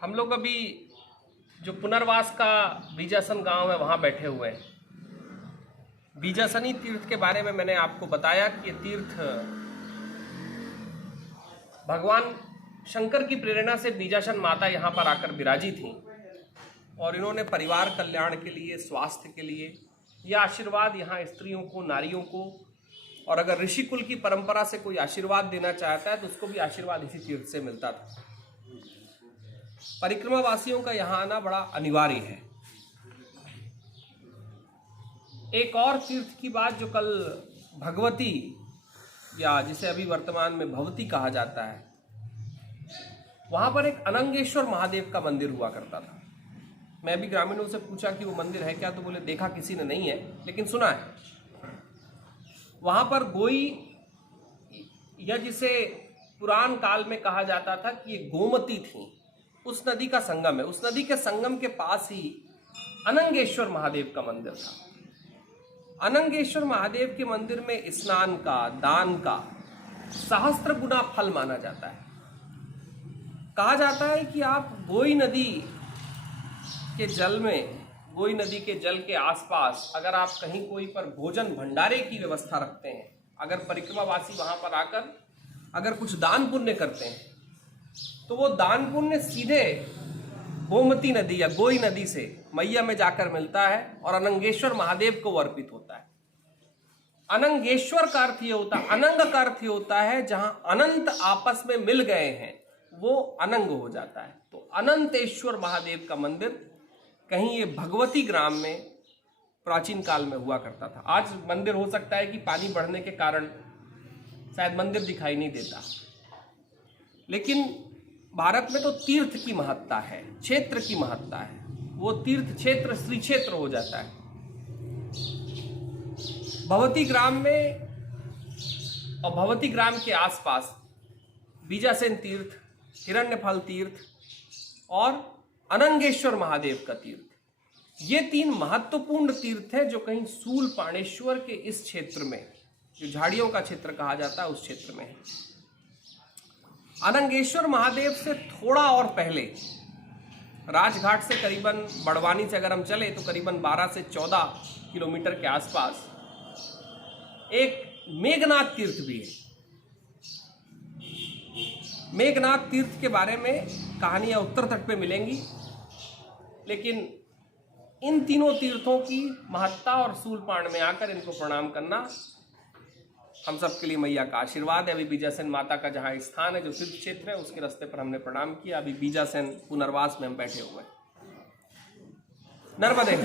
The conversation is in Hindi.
हम लोग अभी जो पुनर्वास का बीजासन गांव है वहां बैठे हुए हैं। बीजासनी तीर्थ के बारे में मैंने आपको बताया कि ये तीर्थ भगवान शंकर की प्रेरणा से बीजासन माता यहाँ पर आकर विराजी थी और इन्होंने परिवार कल्याण के लिए, स्वास्थ्य के लिए यह आशीर्वाद यहाँ स्त्रियों को, नारियों को, और अगर ऋषिकुल की परंपरा से कोई आशीर्वाद देना चाहता है तो उसको भी आशीर्वाद इसी तीर्थ से मिलता था। परिक्रमा वासियों का यहाँ आना बड़ा अनिवार्य है। एक और तीर्थ की बात जो कल भगवती, या जिसे अभी वर्तमान में भगवती कहा जाता है, वहां पर एक अनंगेश्वर महादेव का मंदिर हुआ करता था। मैं भी ग्रामीणों से पूछा कि वो मंदिर है क्या, तो बोले देखा किसी ने नहीं है लेकिन सुना है। वहां पर गोई, या जिसे पुराण काल में कहा जाता था कि ये गोमती थी, उस नदी का संगम है। उस नदी के संगम के पास ही अनंगेश्वर महादेव का मंदिर था। अनंगेश्वर महादेव के मंदिर में स्नान का, दान का सहस्त्र गुना फल माना जाता है। कहा जाता है कि आप गोई नदी के जल में, गोई नदी के जल के आसपास अगर आप कहीं कोई पर भोजन भंडारे की व्यवस्था रखते हैं, अगर परिक्रमावासी वहां पर आकर अगर कुछ दान पुण्य करते हैं तो वो दान पुण्य सीधे गोमती नदी या गोई नदी से मैया में जाकर मिलता है और अनंगेश्वर महादेव को अर्पित होता है। अनंगेश्वर का अर्थ ये होता है, अनंग का अर्थ ये होता है जहां अनंत आपस में मिल गए हैं वो अनंग हो जाता है। तो अनंतेश्वर महादेव का मंदिर कहीं ये भगवती ग्राम में प्राचीन काल में हुआ करता था। आज मंदिर हो सकता है कि पानी बढ़ने के कारण शायद मंदिर दिखाई नहीं देता, लेकिन भारत में तो तीर्थ की महत्ता है, क्षेत्र की महत्ता है। वो तीर्थ क्षेत्र श्री क्षेत्र हो जाता है। भगवती ग्राम में और भगवती ग्राम के आसपास बीजासेन तीर्थ, हिरण्यफल तीर्थ और अनंगेश्वर महादेव का तीर्थ, ये तीन महत्वपूर्ण तीर्थ हैं जो कहीं शूलपाणेश्वर के इस क्षेत्र में, जो झाड़ियों का क्षेत्र कहा जाता है, उस क्षेत्र में है। अनंगेश्वर महादेव से थोड़ा और पहले राजघाट से करीबन, बड़वानी से अगर हम चले तो करीबन 12 से 14 किलोमीटर के आसपास एक मेघनाथ तीर्थ भी है। मेघनाथ तीर्थ के बारे में कहानियां उत्तर तट पे मिलेंगी, लेकिन इन तीनों तीर्थों की महत्ता और शूलपाण में आकर इनको प्रणाम करना हम सब के लिए मैया का आशीर्वाद है। अभी बीजासेन माता का जहाँ स्थान है, जो तीर्थ क्षेत्र है, उसके रास्ते पर हमने प्रणाम किया। अभी बीजासेन पुनर्वास में हम बैठे हुए हैं। नर्मदे।